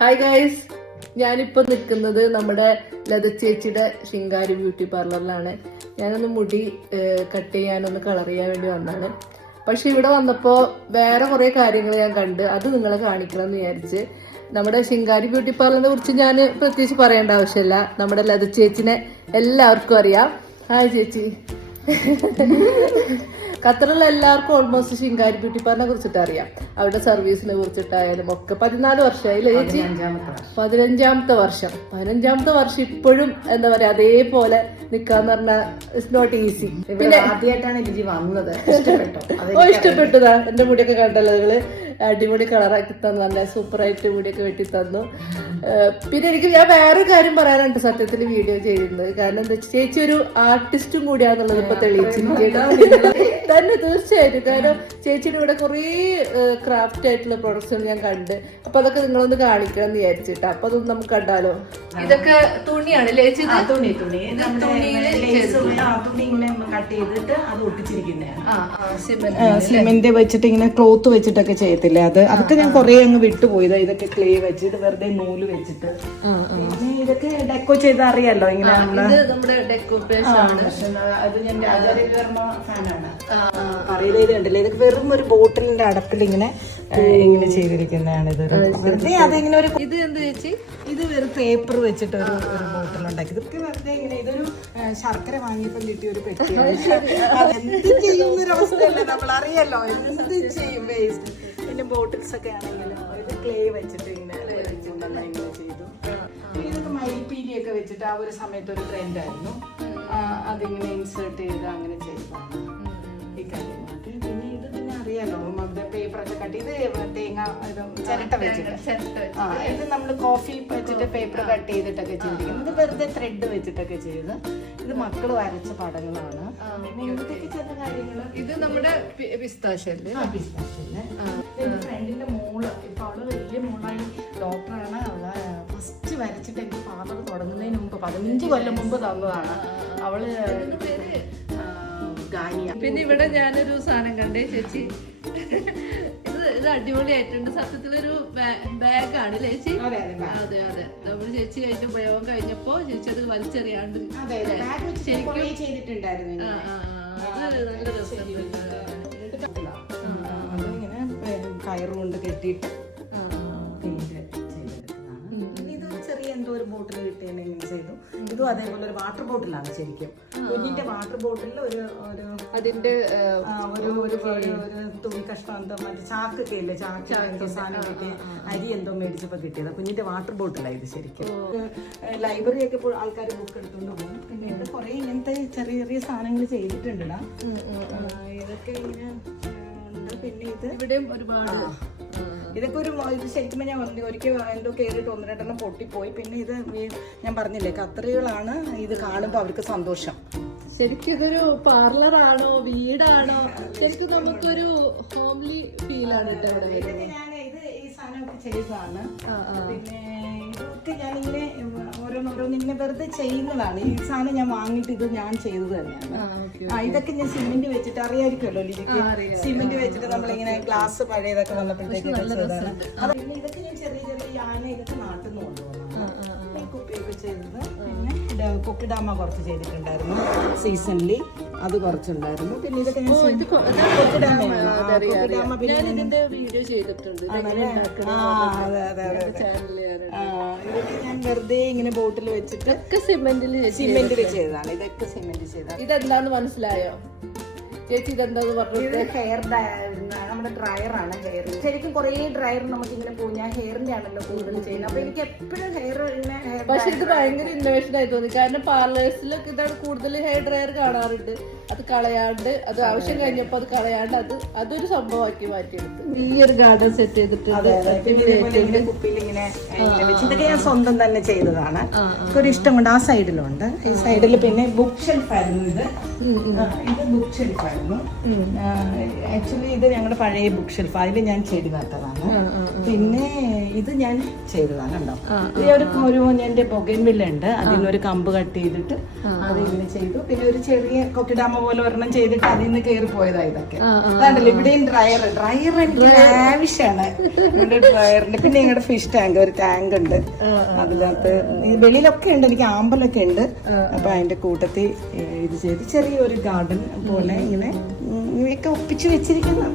Hi guys, ഞാനിപ്പോൾ നിൽക്കുന്നത് നമ്മുടെ ലത ചേച്ചിയുടെ ശിങ്കാരി ബ്യൂട്ടി പാർലറിലാണ്. ഞാനൊന്ന് മുടി കട്ട് ചെയ്യാനൊന്ന് കളർ ചെയ്യാൻ വേണ്ടി വന്നതാണ്. പക്ഷെ ഇവിടെ വന്നപ്പോൾ വേറെ കുറേ കാര്യങ്ങൾ ഞാൻ കണ്ട്, അത് നിങ്ങളെ കാണിക്കണം എന്ന് വിചാരിച്ച്. നമ്മുടെ ശിങ്കാരി ബ്യൂട്ടി പാർലറിനെ കുറിച്ച് ഞാൻ പ്രത്യേകിച്ച് പറയേണ്ട ആവശ്യമില്ല. നമ്മുടെ ലത ചേച്ചിനെ എല്ലാവർക്കും അറിയാം. ഹായ് ചേച്ചി. ഖത്തറിലുള്ള എല്ലാവർക്കും ഓൾമോസ്റ്റ് ശിങ്കാരി ബ്യൂട്ടി പാർലറിനെ കുറിച്ചിട്ട് അറിയാം. അവരുടെ സർവീസിനെ കുറിച്ചിട്ടായാലും ഒക്കെ. 14 വർഷമായി ചേച്ചി. 15ാമത്തെ വർഷം ഇപ്പോഴും എന്താ പറയാ അതേപോലെ നിക്കാന്ന് പറഞ്ഞാൽ ഇറ്റ്സ് നോട്ട് ഈസി. പിന്നെ ആദ്യമായിട്ടാണ് രുചി വന്നത്. ഇഷ്ടപ്പെട്ടതാ. എന്റെ മുടിയൊക്കെ കണ്ടല്ലോ നിങ്ങള്, അടിപൊളി കളറാക്കി തന്നു, നല്ല സൂപ്പറായിട്ട് മുടിയൊക്കെ വെട്ടി തന്നു. പിന്നെ ഞാൻ വേറെ കാര്യം പറയാനുണ്ട് സത്യത്തിൽ വീഡിയോ ചെയ്യുന്നത്. കാരണം എന്താ വെച്ചാൽ ചേച്ചി ഒരു ആർട്ടിസ്റ്റും കൂടിയാന്നുള്ളത് ഇപ്പൊ തെളിയിച്ചിരിക്കുകയാണ് തന്നെ. തീർച്ചയായിട്ടും. കാരണം ചേച്ചിയുടെ ഇവിടെ കുറേ ക്രാഫ്റ്റ് ആയിട്ടുള്ള പ്രൊഡക്ട്സ് ഞാൻ കണ്ട്. അപ്പൊ അതൊക്കെ നിങ്ങളൊന്ന് കാണിക്കണം എന്ന് വിചാരിച്ചിട്ട്. അപ്പൊ അതൊന്നും നമുക്ക് കണ്ടാലോ. ഇതൊക്കെ തുണിയാണ് ചേച്ചി. തുണി ഇങ്ങനെ കട്ട് ചെയ്തിട്ട് അത് ഒട്ടിച്ചിരിക്കുന്നതാണ്. സിമെന്റ് വെച്ചിട്ട് ഇങ്ങനെ ക്ലോത്ത് വെച്ചിട്ടൊക്കെ ചെയ്യത്തില്ലേ, അതൊക്കെ ഞാൻ കുറെ അങ്ങ് വിട്ടുപോയത്. ഇതൊക്കെ ക്ലേ വെച്ച്, ഇത് വെറുതെ നൂല് വെച്ചിട്ട് പിന്നെ ഇതൊക്കെ ഡെക്കോ ചെയ്ത് അറിയാലോ. ഇങ്ങനെ അത് ഞാൻ രാജാരവിവർമ്മ ഫാനാണ്. അറിയില്ല, ഉണ്ടല്ലേ, ഇതൊക്കെ വെറും ഒരു ബോട്ടിലിന്റെ അടപ്പിൽ ഇങ്ങനെ ചെയ്തിരിക്കുന്നതാണ്. ഇത് വെറുതെ അതിങ്ങനെ ഒരു ഇത് എന്താ ചേച്ചി, ഇത് വെറും പേപ്പർ വെച്ചിട്ട് ഒരു ബോട്ടിൽ ഉണ്ടാക്കി. ഇതൊക്കെ വെറുതെ ഇങ്ങനെ ഇതൊരു ശർക്കര വാങ്ങിയപ്പോൾ കിട്ടിയ ഒരു പെട്ടിയാണ്. എന്ത് ചെയ്യുന്നൊരവസ്ഥയല്ലേ, നമ്മൾ അറിയാലോ എന്ത് ചെയ്യും വേസ്റ്റ്. പിന്നെ ബോട്ടിൽസ് ഒക്കെ ആണെങ്കിലും ഇത് ക്ലേ വെച്ചിട്ട് ഇങ്ങനെ ചെയ്തു. ഇതൊക്കെ മയിൽപ്പീലിയൊക്കെ വെച്ചിട്ട് ആ ഒരു സമയത്ത് ഒരു ട്രെൻഡായിരുന്നു. അതിങ്ങനെ ഇൻസേർട്ട് ചെയ്ത് അങ്ങനെ ചെയ്തതാണ് ഈ കാര്യങ്ങളൊക്കെ. പിന്നെ ഇത് പിന്നെ അറിയാലോ, പേപ്പറൊക്കെ കട്ട് ചെയ്ത് തേങ്ങ ചിരട്ട വെച്ചിട്ട് ഇത് നമ്മൾ കോഫി വെച്ചിട്ട് പേപ്പർ കട്ട് ചെയ്തിട്ടൊക്കെ ചെയ്തിരിക്കുന്നത്. ഇത് വെറുതെ ത്രെഡ് വെച്ചിട്ടൊക്കെ ചെയ്ത്. ഇത് മക്കൾ വരച്ച പടങ്ങളാണ്. പിന്നെ ഇവിടത്തേക്ക് ചില കാര്യങ്ങൾ. ഇത് നമ്മുടെ പിസ്താഷ്യല്ലേ. ഫ്രണ്ടിന്റെ മോള് ഇപ്പൊ അവള് വലിയ മോളായി ഡോക്ടറാണ്. അവള് ഫസ്റ്റ് വരച്ചിട്ട് എനിക്ക് പാർലർ തുടങ്ങുന്നതിന് മുമ്പ് 15 കൊല്ലം മുമ്പ് തന്നതാണ്. അവള് ഗാനിയ. പിന്നെ ഇവിടെ ഞാനൊരു സാധനം കണ്ടേ ചേച്ചി. ഇത് അടിപൊളിയായിട്ടുണ്ട്. സത്യത്തിലൊരു ബാഗാണ് ചേച്ചി. അതെ നമ്മൾ ചേച്ചി അതിന്റെ ഉപയോഗം കഴിഞ്ഞപ്പോ ചേച്ചി അത് വലിച്ചെറിയാണ്ട് ശരിക്കും ചെയ്തിട്ടുണ്ടായിരുന്നു. നല്ല രസമുണ്ട്. അതിങ്ങനെ കയറുകൊണ്ട് കെട്ടിയിട്ട് എന്തോ ഒരു ബോട്ടിൽ കിട്ടിയെന്നെ ഇങ്ങനെ ചെയ്തു. ഇതും അതേപോലെ ഒരു വാട്ടർ ബോട്ടിലാണ് ശരിക്കും. കുഞ്ഞിന്റെ വാട്ടർ ബോട്ടിൽ അതിന്റെ ഒരു തുണി കഷ്ണം എന്തോ മറ്റേ ചാക്കൊക്കെ ഇല്ലേ, ചാക്ക് എന്തോ സാധനം കിട്ടി, അരി എന്തോ മേടിച്ചപ്പോ കിട്ടിയത്. കുഞ്ഞിന്റെ വാട്ടർ ബോട്ടിലാണ് ഇത് ശരിക്കും. ലൈബ്രറി ഒക്കെ ഇപ്പോൾ ആൾക്കാർ ബുക്ക് എടുത്തുകൊണ്ട് പോകും. പിന്നെ ഇത് കുറെ ഇങ്ങനത്തെ ചെറിയ ചെറിയ സാധനങ്ങൾ ചെയ്തിട്ടുണ്ടടാ. ഇതൊക്കെ ഇങ്ങനെ ഉണ്ട്. പിന്നെ ഇത് ഇവിടെയും ഒരുപാട് ഇതൊക്കെ ഒരു ഇത് ശരിക്കും ഞാൻ ഒരിക്കൽ എന്തോ കയറിയിട്ട് 1-2 പൊട്ടിപ്പോയി. പിന്നെ ഇത് ഞാൻ പറഞ്ഞില്ലേ, ഖത്തറികളാണ് ഇത് കാണുമ്പോൾ അവർക്ക് സന്തോഷം. ശരിക്കും ഇതൊരു പാർലറാണോ വീടാണോ, ശരിക്കും നമുക്കൊരു ഹോംലി ഫീലാണ് കേട്ടോ ഇവിടെ. ഞാൻ ഈ സാധനമൊക്കെ ചെയ്തതാണ്. പിന്നെ ഇതൊക്കെ ഞാനിങ്ങനെ ഓരോന്നിങ്ങനെ വെറുതെ ചെയ്യുന്നതാണ്. ഈ സാധനം ഞാൻ വാങ്ങിയിട്ട് ഇത് ഞാൻ ചെയ്തത് തന്നെയാണ്. ഇതൊക്കെ ഞാൻ സിമെന്റ് വെച്ചിട്ട് അറിയാമായിരിക്കുമല്ലോ ലിജിക്ക്. സിമെന്റ് വെച്ചിട്ട് നമ്മളിങ്ങനെ ഗ്ലാസ് പഴയതൊക്കെ വന്നപ്പോഴത്തേക്ക് ചെയ്തതാണ്. പിന്നെ ഇതൊക്കെ ഞാൻ ചെറിയ യാന ഇതൊക്കെ നാട്ടിൽ നിന്ന് കൊണ്ടുപോകുന്നതാണ് കുപ്പിയൊക്കെ ചെയ്തത്. പിന്നെ കൊക്കിഡാമ കുറച്ച് ചെയ്തിട്ടുണ്ടായിരുന്നു സീസണില്, അത് കുറച്ചുണ്ടായിരുന്നു. പിന്നെ ഇതൊക്കെ ഞാൻ വീഡിയോ ചെയ്തിട്ടുണ്ട്. ഇതൊക്കെ ഞാൻ വെറുതെ ഇങ്ങനെ ബോട്ടിൽ വെച്ചിട്ട് സിമെന്റിൽ ചെയ്തതാണ്. ഇതൊക്കെ സിമെന്റ് ചെയ്തതാണ്. ഇതെന്താന്ന് മനസ്സിലായോ ചേച്ചി? ഇതെന്താന്ന് പറഞ്ഞത് ഹെയർ നമ്മുടെ ഡ്രയറാണ്. ഹെയർ ശരിക്കും കുറേ ഡ്രയർ നമുക്ക് ഇങ്ങനെ പോകും. ഞാൻ ഹെയറിന്റെ ആണല്ലോ കൂടുതൽ ചെയ്യുന്നത്. അപ്പൊ എനിക്ക് എപ്പോഴും ഹെയർ. പക്ഷെ ഇത് ഭയങ്കര ഇന്നോവേഷൻ ആയി തോന്നി. കാരണം പാർലേഴ്സിലൊക്കെ ഇതാണ് കൂടുതൽ ഹെയർ ഡ്രയർ കാണാറുണ്ട്. അത് കളയാണ്ട്, അത് ആവശ്യം കഴിഞ്ഞപ്പോ അത് കളയാണ്ട് അതൊരു സംഭവമാക്കി മാറ്റിയെടുത്തു. ഈ ഒരു ഗാർഡൻ സെറ്റ് ചെയ്തിട്ട് കുപ്പിയിൽ ഇങ്ങനെ വെച്ച് ഇതൊക്കെ ഞാൻ സ്വന്തം തന്നെ ചെയ്തതാണ്. ഒരു ഇഷ്ടം കൊണ്ട് ആ സൈഡിലുണ്ട്. ഈ സൈഡിൽ പിന്നെ ബുക്ക് ഷെൽഫായിരുന്നു. ഇത് ബുക്ക് ഷെൽഫായിരുന്നു. ആക്ച്വലി ഇത് ഞങ്ങളുടെ പഴയ ബുക്ക് ഷെൽഫ്. അതിൽ ഞാൻ ചെടി നട്ടതാണ്. പിന്നെ ഇത് ഞാൻ ചെയ്തതാണ് കണ്ടോ. ഈ ഒരു എന്റെ ബൊഗൈൻവില്ല ഉണ്ട്, അതിനൊരു കമ്പ് കട്ട് ചെയ്തിട്ട് അതിങ്ങനെ ചെയ്തു. പിന്നെ ഒരു ചെറിയ കൊക്കിഡാമ പോലെ ഒരെണ്ണം ചെയ്തിട്ട് അതിൽ നിന്ന് കയറി പോയതാ ഇതൊക്കെ. അതുണ്ടല്ലോ ഇവിടെയും ഡ്രയർ എനിക്ക് ആവശ്യമാണ് ഇവിടെ ഡ്രയറിൽ. പിന്നെ ഞങ്ങളുടെ ഫിഷ് ടാങ്ക്, ഒരു ടാങ്ക് ഉണ്ട്, അതിനകത്ത് വെളിയിലൊക്കെ ഉണ്ട്, എനിക്ക് ആമ്പലൊക്കെ ഉണ്ട്. അപ്പൊ അതിന്റെ കൂട്ടത്തിൽ ഇത് ചെയ്ത് ചെറിയൊരു ഗാർഡൻ പോലെ ഇങ്ങനെ ഇവയൊക്കെ ഒപ്പിച്ച് വെച്ചിരിക്കുന്നു.